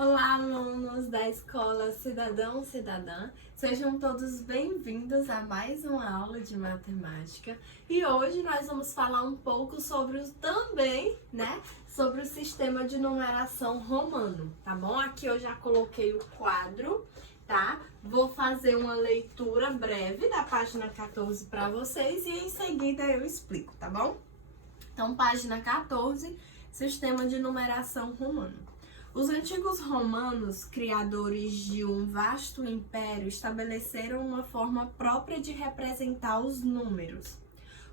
Olá, alunos da Escola Cidadão Cidadã, sejam todos bem-vindos a mais uma aula de matemática e hoje nós vamos falar um pouco sobre sobre o sistema de numeração romano, tá bom? Aqui eu já coloquei o quadro, tá? Vou fazer uma leitura breve da página 14 para vocês e em seguida eu explico, tá bom? Então, página 14, sistema de numeração romano. Os antigos romanos, criadores de um vasto império, estabeleceram uma forma própria de representar os números.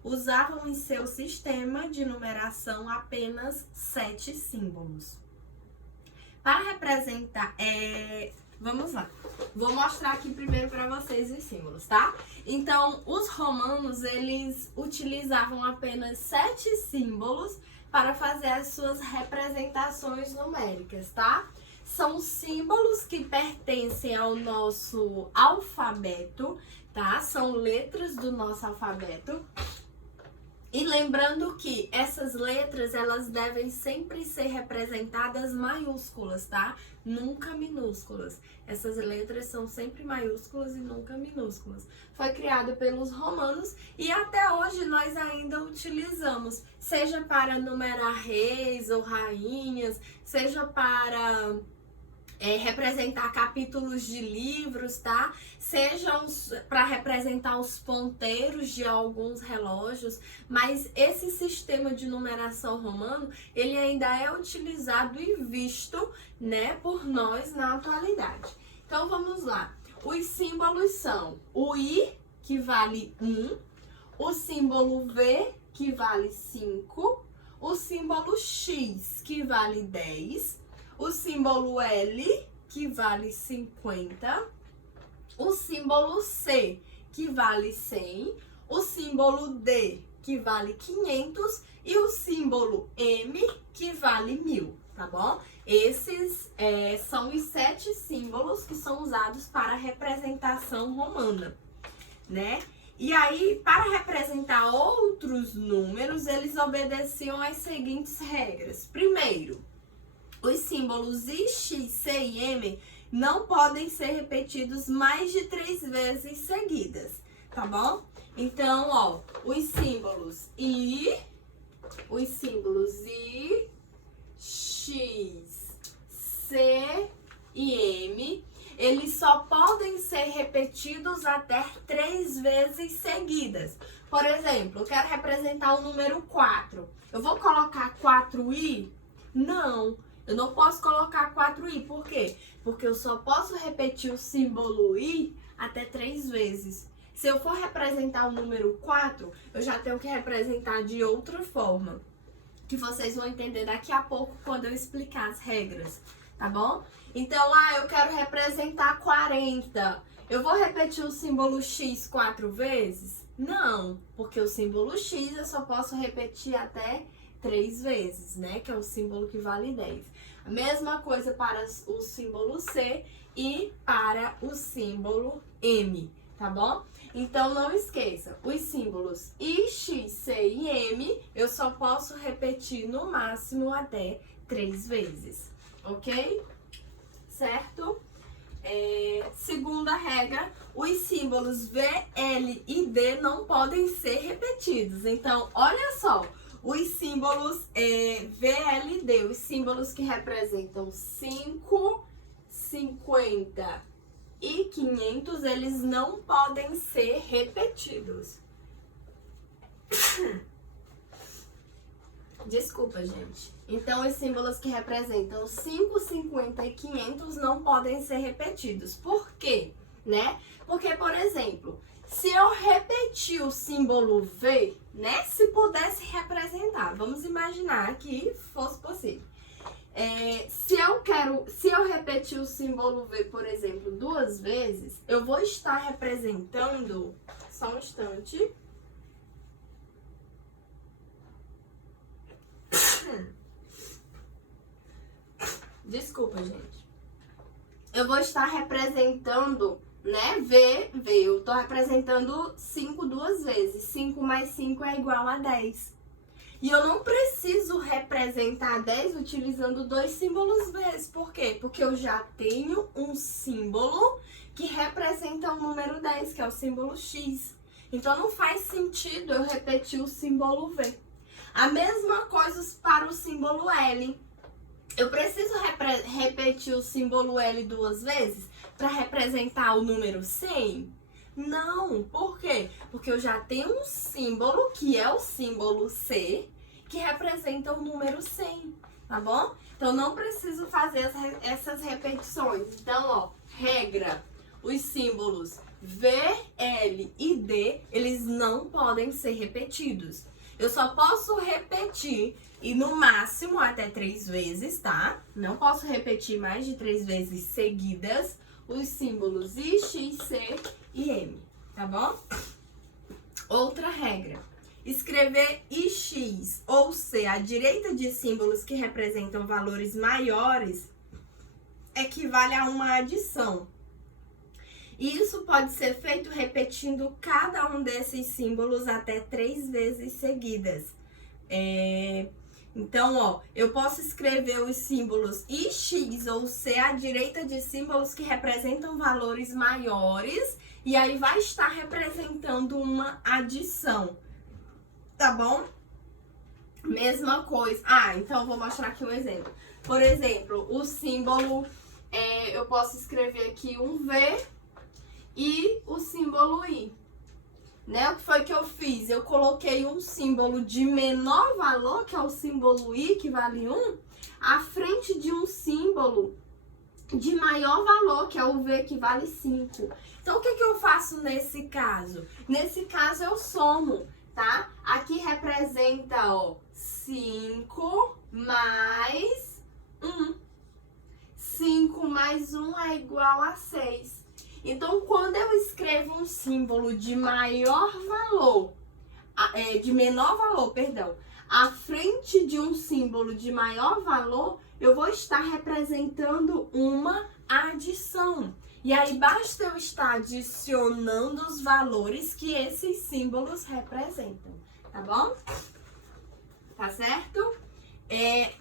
Usavam em seu sistema de numeração apenas 7 símbolos. Para representar, vamos lá. Vou mostrar aqui primeiro para vocês os símbolos, tá? Então, os romanos, eles utilizavam apenas 7 símbolos para fazer as suas representações numéricas, tá? São símbolos que pertencem ao nosso alfabeto, tá? São letras do nosso alfabeto. E lembrando que essas letras, elas devem sempre ser representadas maiúsculas, tá? Nunca minúsculas. Essas letras são sempre maiúsculas e nunca minúsculas. Foi criado pelos romanos e até hoje nós ainda utilizamos, seja para numerar reis ou rainhas, seja para representar capítulos de livros, tá? Sejam para representar os ponteiros de alguns relógios, mas esse sistema de numeração romano, ele ainda é utilizado e visto, né, por nós na atualidade. Então, vamos lá. Os símbolos são o I, que vale 1, o símbolo V, que vale 5, o símbolo X, que vale 10, o símbolo L, que vale 50, o símbolo C, que vale 100, o símbolo D, que vale 500 e o símbolo M, que vale 1000, tá bom? Esses são os 7 símbolos que são usados para a representação romana, né? E aí, para representar outros números, eles obedeciam às seguintes regras. Primeiro, os símbolos I, X, C e M não podem ser repetidos mais de 3 vezes seguidas, tá bom? Então, ó, os símbolos I, X, C e M, eles só podem ser repetidos até 3 vezes seguidas. Por exemplo, eu quero representar o número 4. Eu vou colocar 4i? Não. Eu não posso colocar 4i, por quê? Porque eu só posso repetir o símbolo i até 3 vezes. Se eu for representar o número 4, eu já tenho que representar de outra forma, que vocês vão entender daqui a pouco quando eu explicar as regras, tá bom? Então, eu quero representar 40. Eu vou repetir o símbolo x 4 vezes? Não, porque o símbolo x eu só posso repetir até 3 vezes, né? Que é o símbolo que vale 10. A mesma coisa para o símbolo C e para o símbolo M, tá bom? Então, não esqueça, os símbolos I, X, C e M, eu só posso repetir no máximo até 3 vezes, ok? Certo? Segunda regra, os símbolos V, L e D não podem ser repetidos. Então, olha só. Os símbolos VLD, os símbolos que representam 5, 50 e 500, eles não podem ser repetidos. Desculpa, gente. Então, os símbolos que representam 5, 50 e 500 não podem ser repetidos. Por quê? Né? Porque, por exemplo, se eu repetir o símbolo V, né? Se pudesse representar, vamos imaginar que fosse possível. Se eu repetir o símbolo V, por exemplo, 2 vezes, eu vou estar representando, só um instante. Desculpa, gente. Eu vou estar representando, né, V, eu tô representando 5 2 vezes. 5 mais 5 é igual a 10. E eu não preciso representar 10 utilizando dois símbolos vezes. Por quê? Porque eu já tenho um símbolo que representa o número 10, que é o símbolo X. Então não faz sentido eu repetir o símbolo V. A mesma coisa para o símbolo L. Eu preciso repetir o símbolo L duas vezes para representar o número 100? Não, por quê? Porque eu já tenho um símbolo, que é o símbolo C, que representa o número 100, tá bom? Então, não preciso fazer essas repetições. Então, ó, regra, os símbolos V, L e D, eles não podem ser repetidos. Eu só posso repetir, e no máximo até 3 vezes, tá? Não posso repetir mais de 3 vezes seguidas os símbolos I, X, C e M, tá bom? Outra regra. Escrever IX ou C à direita de símbolos que representam valores maiores equivale a uma adição. E isso pode ser feito repetindo cada um desses símbolos até 3 vezes seguidas. Então, ó, eu posso escrever os símbolos IX ou C à direita de símbolos que representam valores maiores, e aí vai estar representando uma adição, tá bom? Mesma coisa. Então eu vou mostrar aqui um exemplo. Por exemplo, o símbolo, eu posso escrever aqui um V e o símbolo I. Né? O que foi que eu fiz? Eu coloquei um símbolo de menor valor, que é o símbolo I, que vale 1, à frente de um símbolo de maior valor, que é o V, que vale 5. Então, o que eu faço nesse caso? Nesse caso, eu somo, tá? Aqui representa, ó, 5 mais 1. 5 mais 1 é igual a 6. Então, quando eu escrevo um símbolo de maior valor, de menor valor, perdão, à frente de um símbolo de maior valor, eu vou estar representando uma adição. E aí, basta eu estar adicionando os valores que esses símbolos representam, tá bom? Tá certo?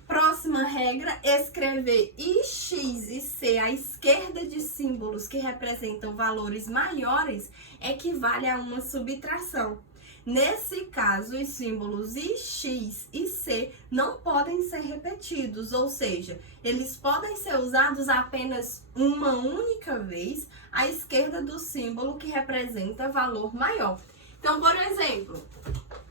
Próxima regra, escrever IX e C à esquerda de símbolos que representam valores maiores equivale a uma subtração. Nesse caso, os símbolos IX e C não podem ser repetidos, ou seja, eles podem ser usados apenas uma única vez à esquerda do símbolo que representa valor maior. Então, por exemplo,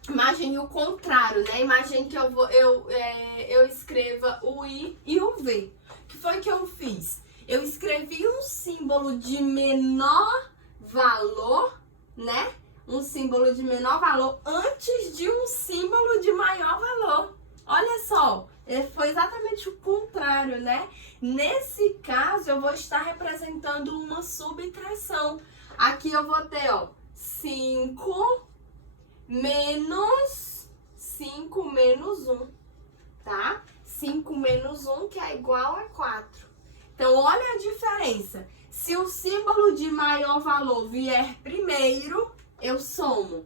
imagine o contrário, né? Imagine que eu escreva o I e o V. O que foi que eu fiz? Eu escrevi um símbolo de menor valor, né? Um símbolo de menor valor antes de um símbolo de maior valor. Olha só, foi exatamente o contrário, né? Nesse caso, eu vou estar representando uma subtração. Aqui eu vou ter, ó, 5 menos 1, tá? 5 menos 1, que é igual a 4. Então, olha a diferença. Se o símbolo de maior valor vier primeiro, eu somo.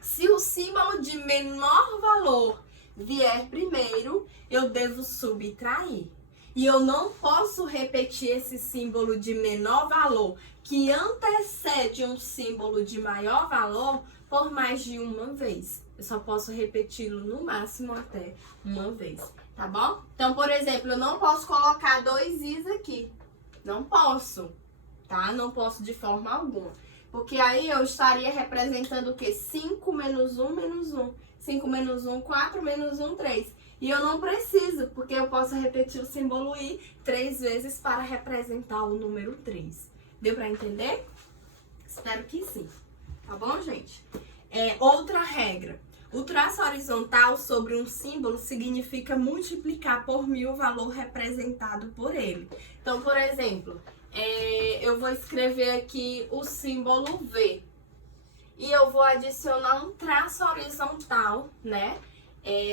Se o símbolo de menor valor vier primeiro, eu devo subtrair. E eu não posso repetir esse símbolo de menor valor que antecede um símbolo de maior valor por mais de uma vez. Eu só posso repeti-lo no máximo até uma vez, tá bom? Então, por exemplo, eu não posso colocar 2 Is aqui. Não posso, tá? Não posso de forma alguma. Porque aí eu estaria representando o quê? 5 menos 1, menos 1. 5 menos 1, 4, menos 1, 3. E eu não preciso, porque eu posso repetir o símbolo I 3 vezes para representar o número 3. Deu para entender? Espero que sim. Tá bom, gente? Outra regra. O traço horizontal sobre um símbolo significa multiplicar por 1000 o valor representado por ele. Então, por exemplo, eu vou escrever aqui o símbolo V. E eu vou adicionar um traço horizontal, né?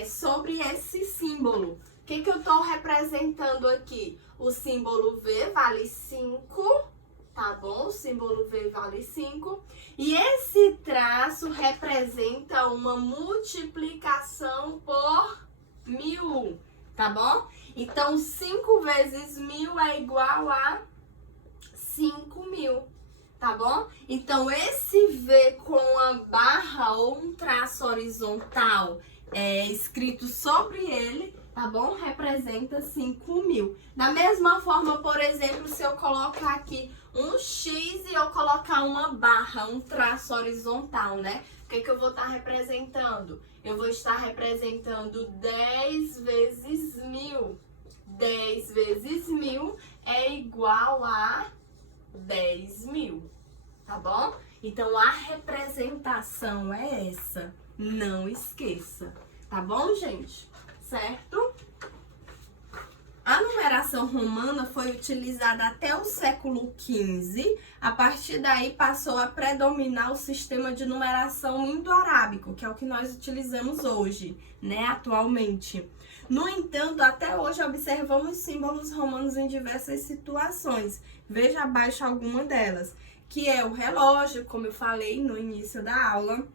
Sobre esse símbolo. O que eu estou representando aqui? O símbolo V vale 5 tá bom? O símbolo V vale 5. E esse traço representa uma multiplicação por 1000, tá bom? Então, 5 vezes 1000 é igual a 5.000, tá bom? Então, esse V com a barra ou um traço horizontal escrito sobre ele, tá bom? Representa 5.000. Da mesma forma, por exemplo, se eu colocar aqui um X e eu colocar uma barra, um traço horizontal, né? O que eu vou estar representando? Eu vou estar representando 10 vezes 1000. 10 vezes 1000 é igual a 10.000, tá bom? Então, a representação é essa. Não esqueça, tá bom, gente? Certo? A numeração romana foi utilizada até o século XV. A partir daí passou a predominar o sistema de numeração indo-arábico, que é o que nós utilizamos hoje, né, atualmente. No entanto, até hoje observamos símbolos romanos em diversas situações. Veja abaixo alguma delas, que é o relógio, como eu falei no início da aula,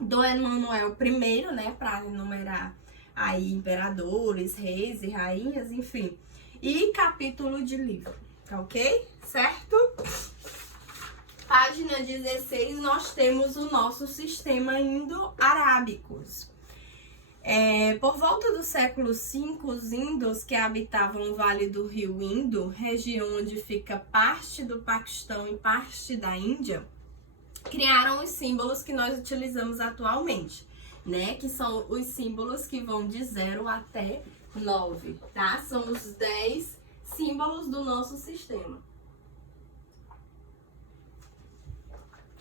Dom Emanuel I, né, para enumerar aí imperadores, reis e rainhas, enfim. E capítulo de livro, tá ok? Certo? Página 16, nós temos o nosso sistema indo-arábicos. Por volta do século V, os índios que habitavam o vale do rio Indo, região onde fica parte do Paquistão e parte da Índia, criaram os símbolos que nós utilizamos atualmente, né? Que são os símbolos que vão de 0 até 9, tá? São os 10 símbolos do nosso sistema.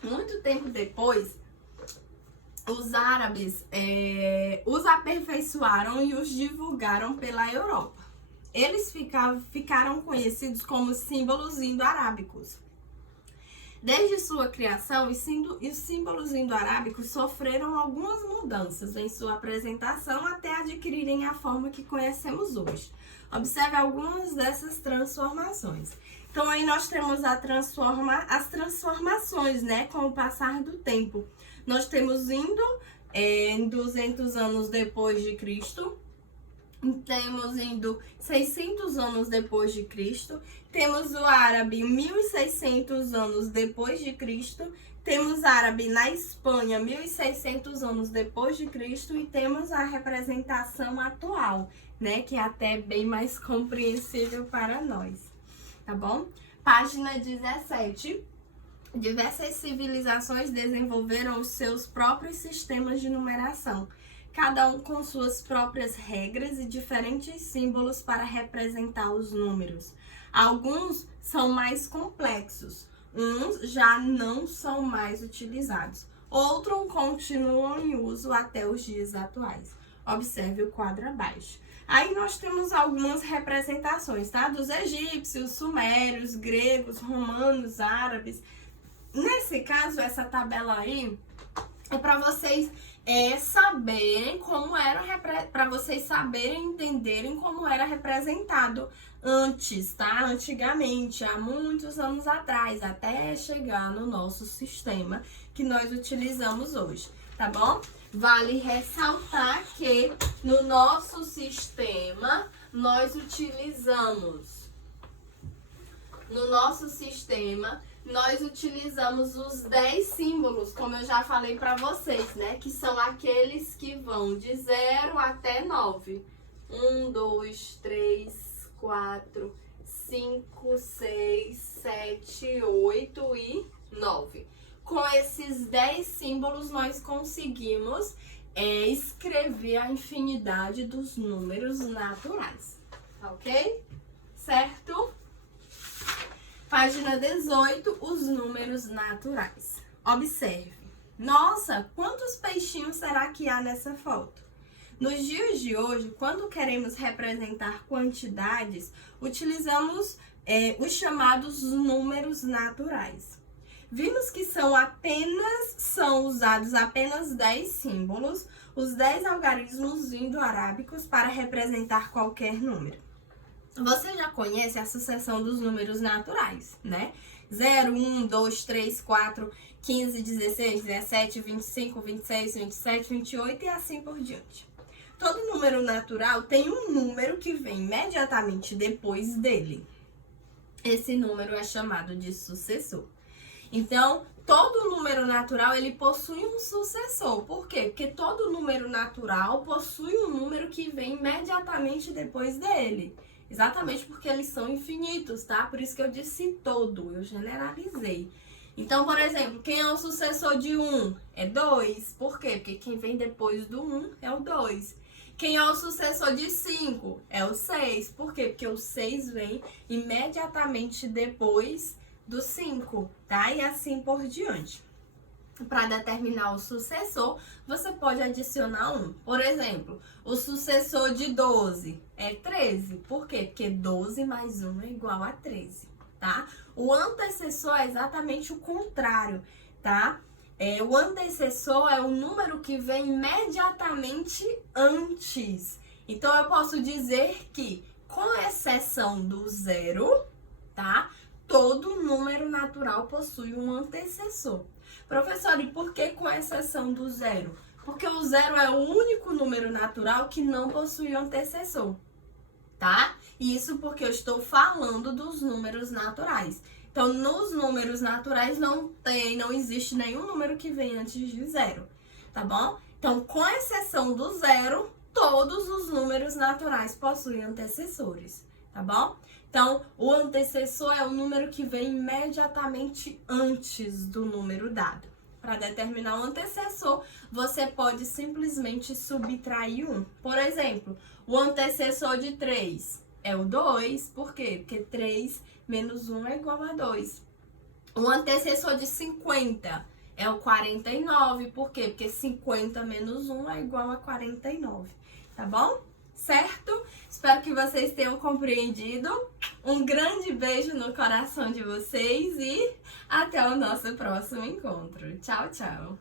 Muito tempo depois, os árabes os aperfeiçoaram e os divulgaram pela Europa. Eles ficaram conhecidos como símbolos indo-arábicos. Desde sua criação, os símbolos indo-arábicos sofreram algumas mudanças em sua apresentação até adquirirem a forma que conhecemos hoje. Observe algumas dessas transformações. Então, aí nós temos as transformações, né, com o passar do tempo. Nós temos Indo, 200 anos depois de Cristo. Temos Indo 600 anos depois de Cristo. Temos o árabe 1600 anos depois de Cristo. Temos árabe na Espanha 1600 anos depois de Cristo. E temos a representação atual, né, que é até bem mais compreensível para nós, tá bom? Página 17. Diversas civilizações desenvolveram os seus próprios sistemas de numeração, cada um com suas próprias regras e diferentes símbolos para representar os números. Alguns são mais complexos, uns já não são mais utilizados, outros continuam em uso até os dias atuais. Observe o quadro abaixo. Aí nós temos algumas representações, tá? Dos egípcios, sumérios, gregos, romanos, árabes. Nesse caso, essa tabela aí é para vocês saberem como era, para vocês saberem entenderem como era representado antes, tá? Antigamente, há muitos anos atrás, até chegar no nosso sistema que nós utilizamos hoje, tá bom? Vale ressaltar que no nosso sistema nós utilizamos os 10 símbolos, como eu já falei para vocês, né? Que são aqueles que vão de 0 até 9. 1, 2, 3, 4, 5, 6, 7, 8 e 9. Com esses 10 símbolos, nós conseguimos escrever a infinidade dos números naturais, ok? Certo? Página 18, os números naturais. Observe. Nossa, quantos peixinhos será que há nessa foto? Nos dias de hoje, quando queremos representar quantidades, utilizamos os chamados números naturais. Vimos que são usados apenas 10 símbolos, os 10 algarismos indo-arábicos para representar qualquer número. Você já conhece a sucessão dos números naturais, né? 0, 1, 2, 3, 4, 15, 16, 17, 25, 26, 27, 28 e assim por diante. Todo número natural tem um número que vem imediatamente depois dele. Esse número é chamado de sucessor. Então, todo número natural, ele possui um sucessor. Por quê? Porque todo número natural possui um número que vem imediatamente depois dele. Exatamente porque eles são infinitos, tá? Por isso que eu disse todo, eu generalizei. Então, por exemplo, quem é o sucessor de 1? É 2. Por quê? Porque quem vem depois do 1 é o 2. Quem é o sucessor de 5? É o 6. Por quê? Porque o 6 vem imediatamente depois do 5, tá? E assim por diante. Para determinar o sucessor, você pode adicionar 1. Por exemplo, o sucessor de 12 é 13. Por quê? Porque 12 mais 1 é igual a 13, tá? O antecessor é exatamente o contrário, tá? O antecessor é o número que vem imediatamente antes. Então, eu posso dizer que, com exceção do 0, tá? Todo número natural possui um antecessor. Professor, e por que com exceção do 0? Porque o 0 é o único número natural que não possui antecessor, tá? Isso porque eu estou falando dos números naturais. Então, nos números naturais não existe nenhum número que venha antes de 0, tá bom? Então, com exceção do 0, todos os números naturais possuem antecessores, tá bom? Então, o antecessor é o número que vem imediatamente antes do número dado. Para determinar o antecessor, você pode simplesmente subtrair 1. Por exemplo, o antecessor de 3 é o 2. Por quê? Porque 3 menos 1 é igual a 2. O antecessor de 50 é o 49. Por quê? Porque 50 menos 1 é igual a 49. Tá bom? Certo? Espero que vocês tenham compreendido. Um grande beijo no coração de vocês e até o nosso próximo encontro. Tchau, tchau!